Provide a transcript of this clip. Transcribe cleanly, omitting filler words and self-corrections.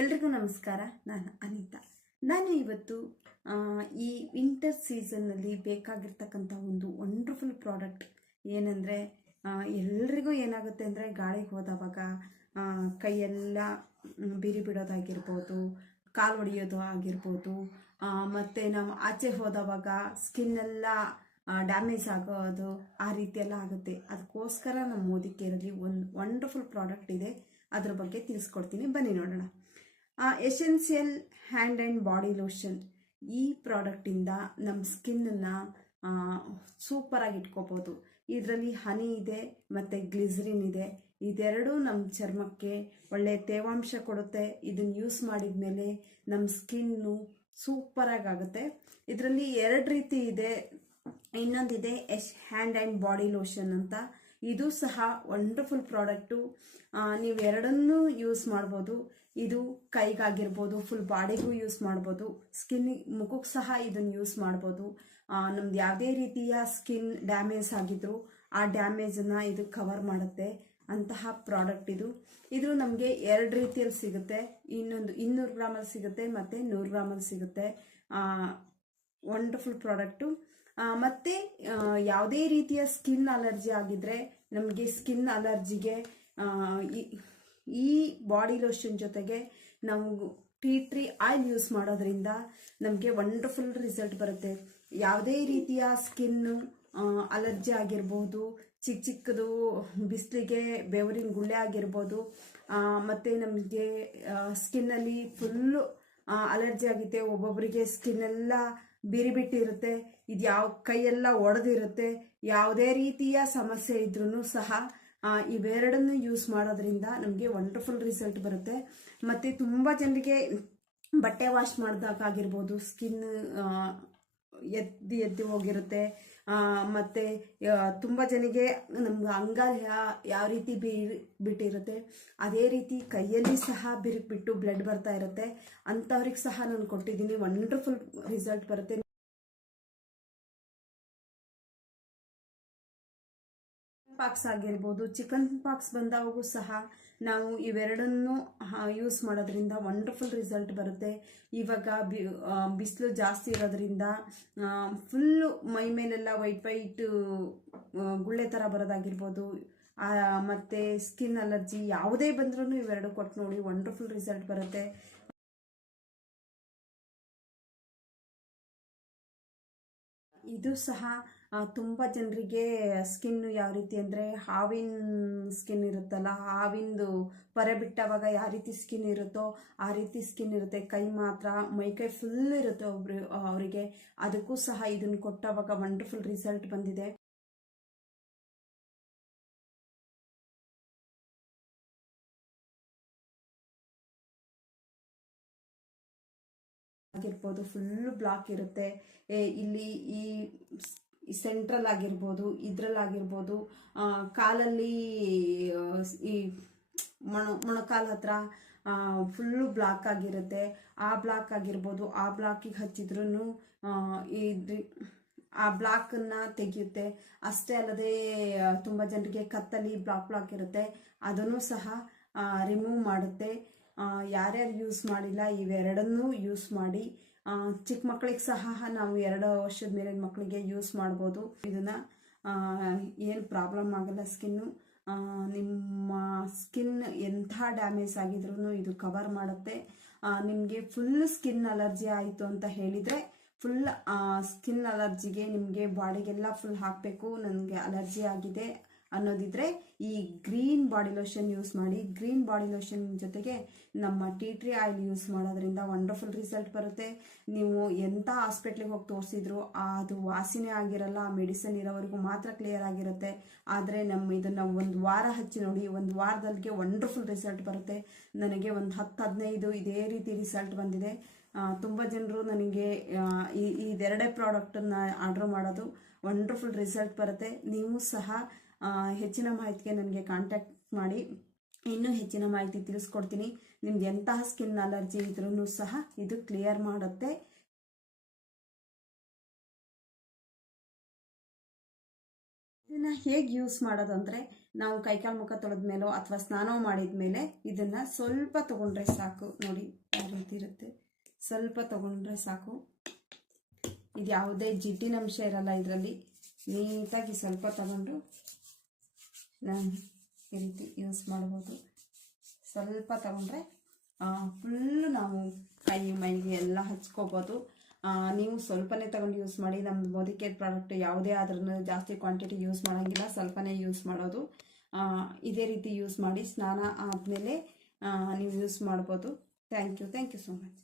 ಎಲ್ರಿಗೂ ನಮಸ್ಕಾರ. ನಾನು ಅನಿತಾ. ನಾನು ಇವತ್ತು ಈ ವಿಂಟರ್ ಸೀಸನ್ನಲ್ಲಿ ಬೇಕಾಗಿರ್ತಕ್ಕಂಥ ಒಂದು ವಂಡರ್ಫುಲ್ ಪ್ರಾಡಕ್ಟ್ ಏನಂದರೆ, ಎಲ್ರಿಗೂ ಏನಾಗುತ್ತೆ ಅಂದರೆ ಗಾಳಿಗೆ ಹೋದವಾಗ ಕೈಯೆಲ್ಲ ಬಿರಿ ಬಿಡೋದಾಗಿರ್ಬೋದು, ಕಾಲು ಹೊಡೆಯೋದು ಆಗಿರ್ಬೋದು, ಮತ್ತು ನಾವು ಆಚೆ ಹೋದವಾಗ ಸ್ಕಿನ್ನೆಲ್ಲ ಡ್ಯಾಮೇಜ್ ಆಗೋದು ಆ ರೀತಿ ಎಲ್ಲ ಆಗುತ್ತೆ. ಅದಕ್ಕೋಸ್ಕರ ನಮ್ಮ ಮೋದಿ ಕೇರಲ್ಲಿ ಒಂದು ವಂಡರ್ಫುಲ್ ಪ್ರಾಡಕ್ಟ್ ಇದೆ. ಅದ್ರ ಬಗ್ಗೆ ತಿಳಿಸ್ಕೊಡ್ತೀನಿ, ಬನ್ನಿ ನೋಡೋಣ. Essential hand and body lotion. ಈ ಪ್ರಾಡಕ್ಟಿಂದ ನಮ್ಮ ಸ್ಕಿನ್ನನ್ನು ಸೂಪರಾಗಿ ಇಟ್ಕೋಬೋದು. ಇದರಲ್ಲಿ ಹನಿ ಇದೆ ಮತ್ತು ಗ್ಲಿಸರಿನ್ ಇದೆ. ಇದೆರಡೂ ನಮ್ಮ ಚರ್ಮಕ್ಕೆ ಒಳ್ಳೆಯ ತೇವಾಂಶ ಕೊಡುತ್ತೆ. ಇದನ್ನು ಯೂಸ್ ಮಾಡಿದ ಮೇಲೆ ನಮ್ಮ ಸ್ಕಿನ್ನು ಸೂಪರಾಗಿ ಆಗುತ್ತೆ. ಇದರಲ್ಲಿ ಎರಡು ರೀತಿ ಇದೆ. ಇನ್ನೊಂದಿದೆ ಹ್ಯಾಂಡ್ ಆ್ಯಂಡ್ ಬಾಡಿ ಲೋಷನ್ ಅಂತ. ಇದು ಸಹ ವಂಡರ್ಫುಲ್ ಪ್ರಾಡಕ್ಟು. ನೀವು ಎರಡನ್ನೂ ಯೂಸ್ ಮಾಡ್ಬೋದು. ಇದು ಕೈಗಾಗಿರ್ಬೋದು, ಫುಲ್ ಬಾಡಿಗೂ ಯೂಸ್ ಮಾಡ್ಬೋದು, ಮುಖಕ್ಕೆ ಸಹ ಇದನ್ನು ಯೂಸ್ ಮಾಡ್ಬೋದು. ನಮ್ದು ಯಾವುದೇ ರೀತಿಯ ಸ್ಕಿನ್ ಡ್ಯಾಮೇಜ್ ಆಗಿದ್ರು ಆ ಡ್ಯಾಮೇಜನ್ನು ಇದು ಕವರ್ ಮಾಡುತ್ತೆ. ಅಂತಹ ಪ್ರಾಡಕ್ಟ್ ಇದು ನಮಗೆ ಎರಡು ರೀತಿಯಲ್ಲಿ ಸಿಗುತ್ತೆ. ಇನ್ನೊಂದು 200 ಗ್ರಾಮಲ್ಲಿ ಸಿಗುತ್ತೆ ಮತ್ತು 100 ಗ್ರಾಮಲ್ಲಿ ಸಿಗುತ್ತೆ. Wonderful product. ಮತ್ತು ಯಾವುದೇ ರೀತಿಯ ಸ್ಕಿನ್ ಅಲರ್ಜಿ ಆಗಿದ್ರೆ, ನಮಗೆ ಸ್ಕಿನ್ ಅಲರ್ಜಿಗೆ ಈ ಬಾಡಿ ಲೋಷನ್ ಜೊತೆಗೆ ನಾವು ಟೀ ಟ್ರೀ ಆಯಿಲ್ ಯೂಸ್ ಮಾಡೋದ್ರಿಂದ ನಮಗೆ ವಂಡರ್ಫುಲ್ ರಿಸಲ್ಟ್ ಬರುತ್ತೆ. ಯಾವುದೇ ರೀತಿಯ ಸ್ಕಿನ್ನು ಅಲರ್ಜಿ ಆಗಿರ್ಬೋದು, ಚಿಕ್ಕದು ಬಿಸಿಲಿಗೆ ಬೆವರಿನ ಗುಳ್ಳೆ ಆಗಿರ್ಬೋದು, ಮತ್ತು ನಮಗೆ ಸ್ಕಿನ್ನಲ್ಲಿ ಫುಲ್ಲು ಅಲರ್ಜಿ ಆಗುತ್ತೆ. ಒಬ್ಬೊಬ್ಬರಿಗೆ ಸ್ಕಿನ್ನೆಲ್ಲ ಬಿರಿಬಿಟ್ಟಿರುತ್ತೆ. ಇದು ಕೈಯೆಲ್ಲ ಒಡೆದಿರುತ್ತೆ. ಯಾವುದೇ ರೀತಿಯ ಸಮಸ್ಯೆ ಇದ್ರೂ ಸಹ ಇವೆರಡನ್ನು ಯೂಸ್ ಮಾಡೋದ್ರಿಂದ ನಮಗೆ ವಂಡರ್ಫುಲ್ ರಿಸಲ್ಟ್ ಬರುತ್ತೆ. ಮತ್ತು ತುಂಬ ಜನರಿಗೆ ಬಟ್ಟೆ ವಾಶ್ ಮಾಡಿದಾಗಿರ್ಬೋದು ಸ್ಕಿನ್ ಎದ್ದು ಹೋಗಿರುತ್ತೆ. ಮತ್ತು ತುಂಬ ಜನಕ್ಕೆ ನಮ್ಗೆ ಅಂಗಾಲ ಯಾವ ರೀತಿ ಬಿಟ್ಟಿರುತ್ತೆ, ಅದೇ ರೀತಿ ಕೈಯಲ್ಲಿ ಸಹ ಬಿರುಕ್ಬಿಟ್ಟು ಬ್ಲಡ್ ಬರ್ತಾ ಇರುತ್ತೆ. ಅಂಥವ್ರಿಗೆ ಸಹ ನಾನು ಕೊಟ್ಟಿದ್ದೀನಿ. ವಂಡರ್ಫುಲ್ ರಿಸಲ್ಟ್ ಬರುತ್ತೆ. ಪಾಕ್ಸ್ ಆಗಿರ್ಬೋದು, ಚಿಕನ್ ಪಾಕ್ಸ್ ಬಂದಾಗೂ ಸಹ ನಾವು ಇವೆರಡನ್ನು ಯೂಸ್ ಮಾಡೋದ್ರಿಂದ ವಂಡರ್ಫುಲ್ ರಿಸಲ್ಟ್ ಬರುತ್ತೆ. ಇವಾಗ ಬಿಸಿಲು ಜಾಸ್ತಿ ಇರೋದ್ರಿಂದ ಫುಲ್ಲು ಮೈ ಮೇಲೆಲ್ಲ ವೈಟ್ ಗುಳ್ಳೆ ಥರ ಬರೋದಾಗಿರ್ಬೋದು, ಮತ್ತು ಸ್ಕಿನ್ ಅಲರ್ಜಿ ಯಾವುದೇ ಬಂದ್ರೂ ಇವೆರಡು ಕೊಟ್ಟು ನೋಡಿ, ವಂಡರ್ಫುಲ್ ರಿಸಲ್ಟ್ ಬರುತ್ತೆ. ಇದು ಸಹ ತುಂಬ ಜನರಿಗೆ ಸ್ಕಿನ್ನು ಯಾವ ರೀತಿ ಅಂದರೆ, ಹಾವಿನ ಸ್ಕಿನ್ ಇರುತ್ತಲ್ಲ, ಹಾವಿಂದು ಪರೆ ಬಿಟ್ಟವಾಗ ಯಾವ ರೀತಿ ಸ್ಕಿನ್ ಇರುತ್ತೋ ಆ ರೀತಿ ಸ್ಕಿನ್ ಇರುತ್ತೆ. ಕೈ ಮಾತ್ರ, ಮೈಕೈ ಫುಲ್ ಇರುತ್ತೆ ಅವರಿಗೆ. ಅದಕ್ಕೂ ಸಹ ಇದನ್ನು ಕೊಟ್ಟವಾಗ ವಂಡರ್ಫುಲ್ ರಿಸಲ್ಟ್ ಬಂದಿದೆ. ಆಗಿರ್ಬೋದು, ಫುಲ್ಲು ಬ್ಲಾಕ್ ಇರುತ್ತೆ. ಇಲ್ಲಿ ಈ ಸೆಂಟ್ರಲ್ ಆಗಿರ್ಬೋದು, ಇದ್ರಲ್ಲಾಗಿರ್ಬೋದು, ಕಾಲಲ್ಲಿ ಈ ಮೊಣಕಾಲ ಹತ್ರ ಫುಲ್ಲು ಬ್ಲಾಕ್ ಆಗಿರುತ್ತೆ. ಆ ಬ್ಲಾಕ್ ಆಗಿರ್ಬೋದು, ಆ ಬ್ಲಾಕಿಗೆ ಹಚ್ಚಿದ್ರೂ ಆ ಬ್ಲಾಕನ್ನು ತೆಗೆಯುತ್ತೆ. ಅಷ್ಟೇ ಅಲ್ಲದೆ ತುಂಬ ಜನರಿಗೆ ಕತ್ತಲ್ಲಿ ಬ್ಲಾಕ್ ಇರುತ್ತೆ, ಅದನ್ನು ಸಹ ರಿಮೂವ್ ಮಾಡುತ್ತೆ. ಯಾರ್ಯಾರು ಯೂಸ್ ಮಾಡಿಲ್ಲ ಇವೆರಡನ್ನೂ ಯೂಸ್ ಮಾಡಿ. ಚಿಕ್ಕ ಮಕ್ಕಳಿಗೆ ಸಹ ನಾವು 2 ವರ್ಷದ ಮೇಲಿನ ಮಕ್ಕಳಿಗೆ ಯೂಸ್ ಮಾಡ್ಬೋದು. ಇದನ್ನು ಏನು ಪ್ರಾಬ್ಲಮ್ ಆಗಲ್ಲ ಸ್ಕಿನ್ನು. ನಿಮ್ಮ ಸ್ಕಿನ್ ಎಂಥ ಡ್ಯಾಮೇಜ್ ಆಗಿದ್ರೂ ಇದು ಕವರ್ ಮಾಡುತ್ತೆ. ನಿಮಗೆ ಫುಲ್ ಸ್ಕಿನ್ ಅಲರ್ಜಿ ಆಯಿತು ಅಂತ ಹೇಳಿದರೆ, ಫುಲ್ ಸ್ಕಿನ್ ಅಲರ್ಜಿಗೆ ನಿಮಗೆ ಬಾಡಿಗೆಲ್ಲ ಫುಲ್ ಹಾಕಬೇಕು, ನನಗೆ ಅಲರ್ಜಿ ಆಗಿದೆ ಅನ್ನೋದಿದ್ರೆ ಈ ಗ್ರೀನ್ ಬಾಡಿ ಲೋಷನ್ ಯೂಸ್ ಮಾಡಿ. ಗ್ರೀನ್ ಬಾಡಿ ಲೋಷನ್ ಜೊತೆಗೆ ನಮ್ಮ ಟೀ ಟ್ರೀ ಆಯಿಲ್ ಯೂಸ್ ಮಾಡೋದ್ರಿಂದ ವಂಡರ್ಫುಲ್ ರಿಸಲ್ಟ್ ಬರುತ್ತೆ. ನೀವು ಎಂಥ ಹಾಸ್ಪಿಟ್ಲಿಗೆ ಹೋಗಿ ತೋರಿಸಿದ್ರು ಅದು ವಾಸಿನೇ ಆಗಿರಲ್ಲ. ಮೆಡಿಸಿನ್ ಇರೋವರೆಗೂ ಮಾತ್ರ ಕ್ಲಿಯರ್ ಆಗಿರುತ್ತೆ. ಆದರೆ ಇದನ್ನು 1 ವಾರ ಹಚ್ಚಿ ನೋಡಿ, 1 ವಾರದಲ್ಲಿಗೆ ವಂಡರ್ಫುಲ್ ರಿಸಲ್ಟ್ ಬರುತ್ತೆ. ನನಗೆ ಒಂದು 10-15 ಇದೇ ರೀತಿ ರಿಸಲ್ಟ್ ಬಂದಿದೆ. ತುಂಬ ಜನರು ನನಗೆ ಇದೆರಡೇ ಪ್ರಾಡಕ್ಟನ್ನು ಆರ್ಡ್ರ್ ಮಾಡೋದು. ವಂಡರ್ಫುಲ್ ರಿಸಲ್ಟ್ ಬರುತ್ತೆ. ನೀವು ಸಹ ಹೆಚ್ಚಿನ ಮಾಹಿತಿಗೆ ನನಗೆ ಕಾಂಟ್ಯಾಕ್ಟ್ ಮಾಡಿ, ಇನ್ನೂ ಹೆಚ್ಚಿನ ಮಾಹಿತಿ ತಿಳಿಸ್ಕೊಡ್ತೀನಿ. ನಿಮ್ಗೆ ಎಂತಹ ಸ್ಕಿನ್ ಅಲರ್ಜಿ ಇದ್ರೂ ಸಹ ಇದು ಕ್ಲಿಯರ್ ಮಾಡುತ್ತೆ. ಇದನ್ನು ಹೇಗೆ ಯೂಸ್ ಮಾಡೋದು ಅಂದರೆ, ನಾವು ಕೈಕಾಲು ಮುಖ ತೊಳೆದ ಮೇಲೋ ಅಥವಾ ಸ್ನಾನ ಮಾಡಿದ ಮೇಲೆ ಇದನ್ನು ಸ್ವಲ್ಪ ತೊಗೊಂಡ್ರೆ ಸಾಕು. ನೋಡಿ ಯಾವ ರೀತಿ ಇರುತ್ತೆ, ಸ್ವಲ್ಪ ತೊಗೊಂಡ್ರೆ ಸಾಕು. ಇದು ಯಾವುದೇ ಜಿಡ್ಡಿನ ಅಂಶ ಇರಲ್ಲ ಇದರಲ್ಲಿ. ನೀಟಾಗಿ ಸ್ವಲ್ಪ ತಗೊಂಡು ನಾನು ಈ ರೀತಿ ಯೂಸ್ ಮಾಡ್ಬೋದು. ಸ್ವಲ್ಪ ತಗೊಂಡ್ರೆ ಫುಲ್ಲು ನಾವು ಕೈ ಮೈಗೆ ಎಲ್ಲ ಹಚ್ಕೋಬೋದು. ನೀವು ಸ್ವಲ್ಪನೇ ತಗೊಂಡು ಯೂಸ್ ಮಾಡಿ. ನಮ್ಮದು ಮೋದಿ ಕೇರ್ ಪ್ರಾಡಕ್ಟ್ ಯಾವುದೇ ಆದ್ರೂ ಜಾಸ್ತಿ ಕ್ವಾಂಟಿಟಿ ಯೂಸ್ ಮಾಡೋಂಗಿಲ್ಲ, ಸ್ವಲ್ಪನೇ ಯೂಸ್ ಮಾಡೋದು. ಇದೇ ರೀತಿ ಯೂಸ್ ಮಾಡಿ ಸ್ನಾನ ಆದಮೇಲೆ ನೀವು ಯೂಸ್ ಮಾಡ್ಬೋದು. Thank you so much.